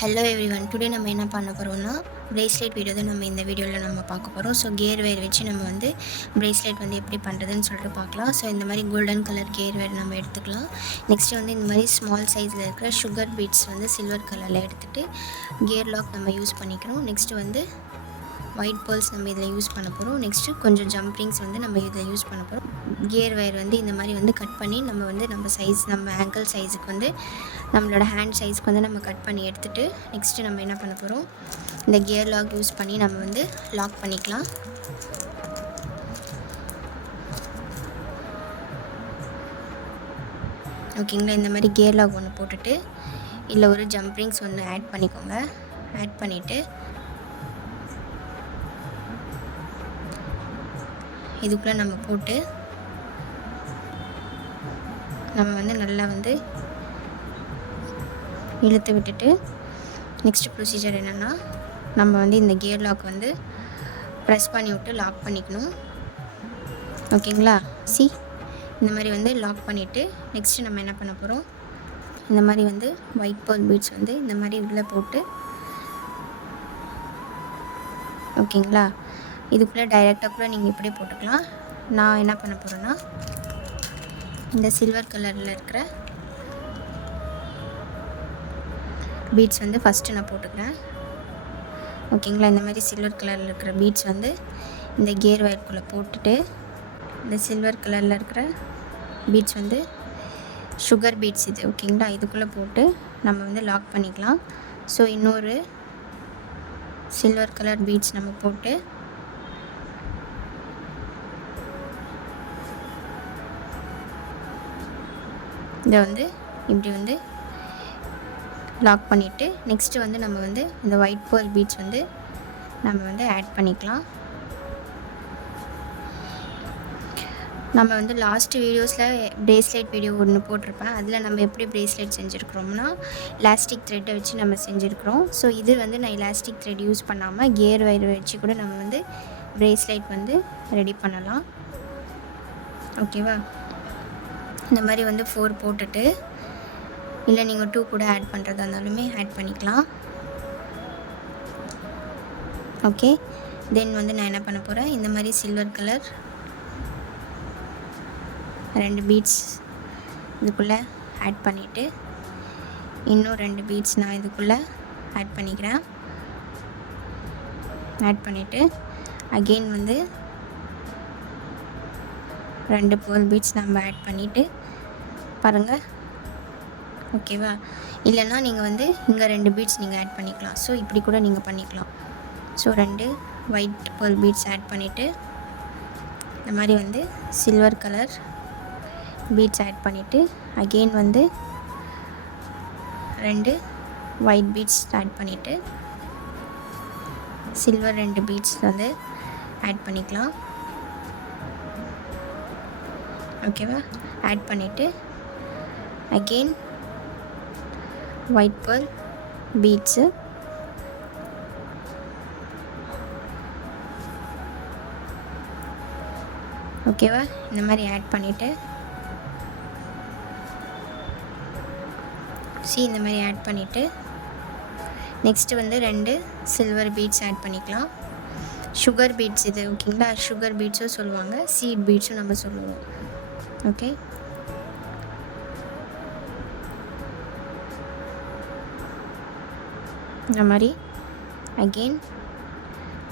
Hello everyone, today நம்ம என்ன பண்ண போகிறோம்னா பிரேஸ்லெட் வீடியோ தான் நம்ம இந்த வீடியோவில் நம்ம பார்க்க போகிறோம். ஸோ கேர் வேர் வச்சு நம்ம வந்து பிரேஸ்லெட் வந்து எப்படி பண்ணுறதுன்னு சொல்லிட்டு பார்க்கலாம். ஸோ இந்த மாதிரி கோல்டன் கலர் கேர் வேர் நம்ம எடுத்துக்கலாம். நெக்ஸ்ட்டு வந்து இந்த மாதிரி ஸ்மால் சைஸில் இருக்கிற சுகர் பீட்ஸ் வந்து சில்வர் கலரில் எடுத்துகிட்டு கேர் லாக் நம்ம யூஸ் பண்ணிக்கிறோம். நெக்ஸ்ட்டு வந்து ஒயிட் பேர்ல்ஸ் நம்ம இதில் யூஸ் பண்ண போகிறோம். நெக்ஸ்ட்டு கொஞ்சம் ஜம்ப்ரிங்ஸ் வந்து நம்ம இதில் யூஸ் பண்ண போகிறோம். கியர் வயர் வந்து இந்த மாதிரி வந்து கட் பண்ணி நம்ம சைஸ் நம்ம ஆங்கிள் சைஸுக்கு வந்து நம்மளோட ஹேண்ட் சைஸ்க்கு வந்து நம்ம கட் பண்ணி எடுத்துகிட்டு நெக்ஸ்ட்டு நம்ம என்ன பண்ண போகிறோம், இந்த கியர் லாக் யூஸ் பண்ணி நம்ம வந்து லாக் பண்ணிக்கலாம். ஓகேங்களா, இந்த மாதிரி கியர் லாக் ஒன்று போட்டுட்டு இல்லை ஒரு ஜம்ப்ரிங்ஸ் ஒன்று ஆட் பண்ணிக்கோங்க. ஆட் பண்ணிவிட்டு இதுக்குள்ளே நம்ம போட்டு நம்ம வந்து நல்லா வந்து இழுத்து விட்டுட்டு நெக்ஸ்ட் ப்ரொசீஜர் என்னென்னா, நம்ம வந்து இந்த கியர் லாக் வந்து ப்ரெஸ் பண்ணி விட்டு லாக் பண்ணிக்கணும். ஓகேங்களா, இந்த மாதிரி வந்து லாக் பண்ணிவிட்டு நெக்ஸ்ட்டு நம்ம என்ன பண்ண போகிறோம், இந்த மாதிரி வந்து ஒயிட் பேர்ல் பீட்ஸ் வந்து இந்த மாதிரி உள்ளே போட்டு, ஓகேங்களா, இதுக்குள்ளே டைரெக்டாக கூட நீங்கள் இப்படியே போட்டுக்கலாம். நான் என்ன பண்ண போகிறேன்னா, இந்த சில்வர் கலரில் இருக்கிற பீட்ஸ் வந்து ஃபஸ்ட்டு நான் போட்டுக்கிறேன். ஓகேங்களா, இந்த மாதிரி சில்வர் கலரில் இருக்கிற பீட்ஸ் வந்து இந்த கியர் வயர்க்குள்ளே போட்டுட்டு, இந்த சில்வர் கலரில் இருக்கிற பீட்ஸ் வந்து சுகர் பீட்ஸ் இது, ஓகேங்களா, இதுக்குள்ளே போட்டு நம்ம வந்து லாக் பண்ணிக்கலாம். ஸோ இன்னொரு சில்வர் கலர் பீட்ஸ் நம்ம போட்டு இதை வந்து இப்படி வந்து லாக் பண்ணிவிட்டு நெக்ஸ்ட்டு வந்து நம்ம வந்து இந்த ஒயிட் பேர்ல் பீட்ஸ் வந்து நம்ம வந்து ஆட் பண்ணிக்கலாம். நம்ம வந்து லாஸ்ட் வீடியோஸில் பிரேஸ்லெட் வீடியோ ஒன்று போட்டிருப்பேன். அதில் நம்ம எப்படி பிரேஸ்லெட் செஞ்சுருக்குறோம்னா எலாஸ்டிக் த்ரெட்டை வச்சு நம்ம செஞ்சுருக்குறோம். ஸோ இது வந்து நான் எலாஸ்டிக் த்ரெட் யூஸ் பண்ணாமல் கியர் வயர் வச்சு கூட நம்ம வந்து பிரேஸ்லெட் வந்து ரெடி பண்ணலாம். ஓகேவா, இந்த மாதிரி வந்து 4 போட்டுட்டு, இல்லை நீங்கள் 2 கூட ஆட் பண்ணுறதா இருந்தாலுமே ஆட் பண்ணிக்கலாம். ஓகே, தென் வந்து நான் என்ன பண்ண போகிறேன், இந்த மாதிரி சில்வர் கலர் 2 பீட்ஸ் இதுக்குள்ளே ஆட் பண்ணிவிட்டு இன்னும் 2 பீட்ஸ் நான் இதுக்குள்ளே ஆட் பண்ணிக்கிறேன். ஆட் பண்ணிவிட்டு அகெயின் வந்து 2 பேர்ல் பீட்ஸ் நம்ம ஆட் பண்ணிவிட்டு பாருங்கள். ஓகேவா, இல்லைன்னா நீங்கள் வந்து இங்கே 2 பீட்ஸ் நீங்கள் ஆட் பண்ணிக்கலாம். ஸோ இப்படி கூட நீங்கள் பண்ணிக்கலாம். So 2 white pearl beads add பண்ணிவிட்டு இந்த மாதிரி வந்து சில்வர் கலர் பீட்ஸ் ஆட் பண்ணிவிட்டு அகெயின் வந்து 2 ஒயிட் பீட்ஸ் ஆட் பண்ணிவிட்டு சில்வர் 2 பீட்ஸ் வந்து ஆட் பண்ணிக்கலாம். ஓகேவா, ஆட் பண்ணிவிட்டு அகெயின் ஒயிட் பேர்ல் பீட்ஸு ஓகேவா, இந்த மாதிரி ஆட் பண்ணிவிட்டு இந்த மாதிரி ஆட் பண்ணிவிட்டு நெக்ஸ்ட்டு வந்து 2 சில்வர் பீட்ஸ் ஆட் பண்ணிக்கலாம். சுகர் பீட்ஸ் இது, ஓகேங்களா, சுகர் பீட்ஸும் சொல்லுவாங்க, சீட் பீட்ஸும் நம்ம சொல்லுவோம். ஓகே, இந்த மாதிரி அகெயின்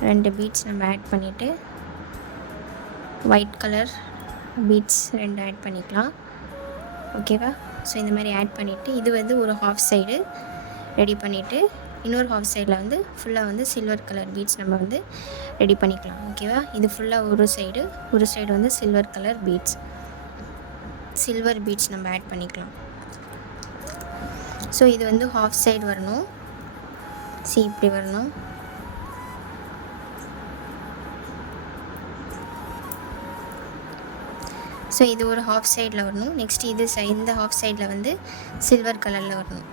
2 பீட்ஸ் நம்ம ஆட் பண்ணிவிட்டு ஒயிட் கலர் பீட்ஸ் 2 ஆட் பண்ணிக்கலாம். ஓகேவா, ஸோ இந்த மாதிரி ஆட் பண்ணிவிட்டு இது வந்து ஒரு ஹாஃப் சைடு ரெடி பண்ணிவிட்டு இன்னொரு ஹாஃப் சைடில் வந்து ஃபுல்லாக வந்து சில்வர் கலர் பீட்ஸ் நம்ம வந்து ரெடி பண்ணிக்கலாம். ஓகேவா, இது ஃபுல்லாக ஒரு சைடு வந்து சில்வர் கலர் பீட்ஸ் நம்ம ஆட் பண்ணிக்கலாம். ஸோ இது வந்து ஹாஃப் சைடு வரணும். இப்படி வரணும். ஸோ இது ஒரு ஹாஃப் சைடில் வரணும். நெக்ஸ்ட் இந்த ஹாஃப் சைடில் வந்து சில்வர் கலரில் வரணும்.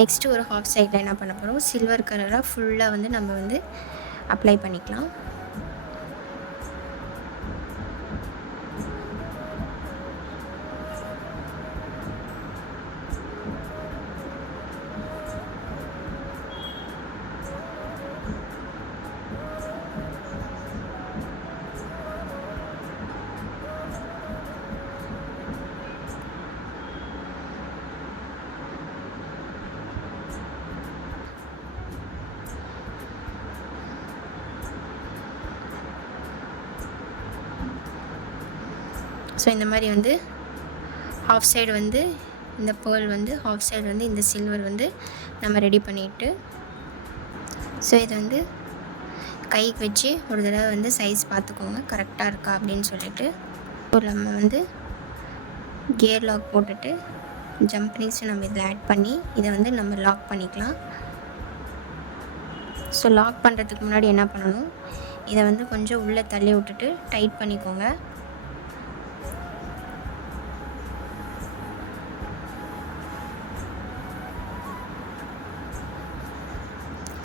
நெக்ஸ்ட்டு ஒரு ஹாஃப் சைடில் என்ன பண்ண போகிறோம், சில்வர் கலராக ஃபுல்லாக வந்து நம்ம வந்து அப்ளை பண்ணிக்கலாம். ஸோ இந்த மாதிரி வந்து ஹாஃப் சைடு வந்து இந்த பேர்ல் வந்து, ஹாஃப் சைடு வந்து இந்த சில்வர் வந்து நம்ம ரெடி பண்ணிவிட்டு, ஸோ இதை வந்து கைக்கு வச்சு ஒரு தடவை வந்து சைஸ் பார்த்துக்கோங்க கரெக்டாக இருக்கா அப்படின்னு சொல்லிட்டு. நம்ம வந்து கியர் லாக் போட்டுட்டு ஜம்ப் ரிங்ஸை நம்ம இதில் ஆட் பண்ணி இதை வந்து நம்ம லாக் பண்ணிக்கலாம். ஸோ லாக் பண்ணுறதுக்கு முன்னாடி என்ன பண்ணணும், இதை வந்து கொஞ்சம் உள்ளே தள்ளி விட்டுட்டு டைட் பண்ணிக்கோங்க.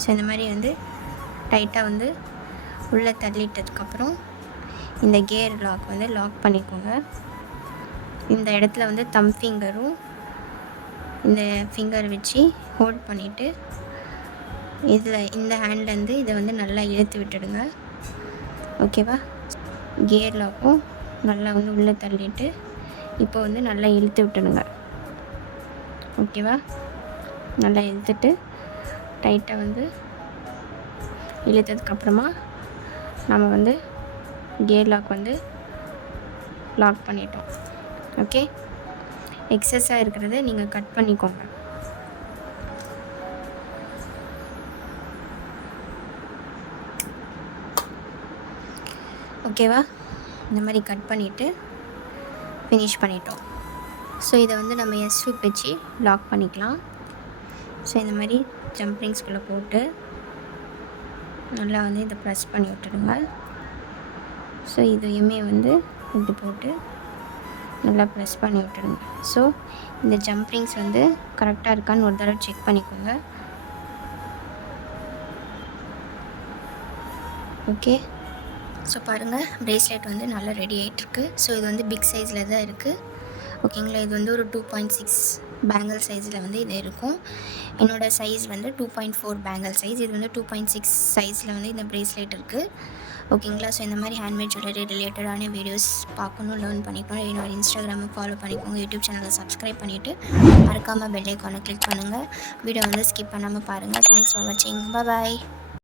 ஸோ இந்த மாதிரி வந்து டைட்டாக வந்து உள்ளே தள்ளிட்டதுக்கப்புறம் இந்த கியர் லாக் வந்து லாக் பண்ணிக்கோங்க. இந்த இடத்துல வந்து தம் ஃபிங்கரும் இந்த ஃபிங்கர் வச்சு ஹோல்ட் பண்ணிவிட்டு இதில் இந்த ஹேண்ட்லேருந்து இதை வந்து நல்லா இழுத்து விட்டுடுங்க. ஓகேவா? கியர் லாக்கும் நல்லா வந்து உள்ளே தள்ளிட்டு இப்போ வந்து நல்லா இழுத்து விட்டுடுங்க. ஓகேவா? நல்லா இழுத்துட்டு டைட்டாக வந்து இழுத்ததுக்கப்புறமா நம்ம வந்து கியர் லாக் வந்து லாக் பண்ணிட்டோம். ஓகே, எக்ஸஸாக இருக்கிறத நீங்கள் கட் பண்ணிக்கோங்க. ஓகேவா? இந்த மாதிரி கட் பண்ணிவிட்டு ஃபினிஷ் பண்ணிட்டோம். ஸோ இதை வந்து நம்ம எஸ் ஹூக் வச்சு லாக் பண்ணிக்கலாம். ஸோ இந்த மாதிரி ஜம்ப் ரிங்ஸ்குள்ளே போட்டு நல்லா வந்து இதை ப்ரெஸ் பண்ணி விட்டுடுங்க. ஸோ இதையுமே வந்து இப்படி போட்டு நல்லா ப்ரெஸ் பண்ணி விட்டுடுங்க. ஸோ இந்த ஜம்ப் ரிங்ஸ் வந்து கரெக்டாக இருக்கான்னு ஒரு தடவை செக் பண்ணிக்கோங்க. ஓகே, ஸோ பாருங்கள், ப்ரேஸ்லெட் வந்து நல்லா ரெடி ஆகிட்டுருக்கு. ஸோ இது வந்து பிக் சைஸில் தான் இருக்குது. ஓகேங்களா? இது வந்து ஒரு 2.6 பேங்கிள் சைஸில் வந்து இது இருக்கும். என்னோடய சைஸ் வந்து 2.4 பேங்கிள் சைஸ். இது வந்து 2.6 சைஸில் வந்து இந்த ப்ரேஸ்லெட் இருக்குது. ஓகேங்களா? ஸோ இந்த மாதிரி ஹேண்ட்மேட் ஜுவல்லரி ரிலேட்டடான வீடியோஸ் பார்க்கணும், லேர்ன் பண்ணிக்கணும், என்னோடய இன்ஸ்டாகிராமை ஃபாலோ பண்ணிக்கோங்க, யூடியூப் சேனலை சப்ஸ்கிரைப் பண்ணிவிட்டு மறக்காமல் பெல் ஐக்கானை கிளிக் பண்ணுங்கள். வீடியோ வந்து ஸ்கிப் பண்ணாமல் பாருங்கள். தேங்க்ஸ் ஃபார் வாட்சிங். பாய்.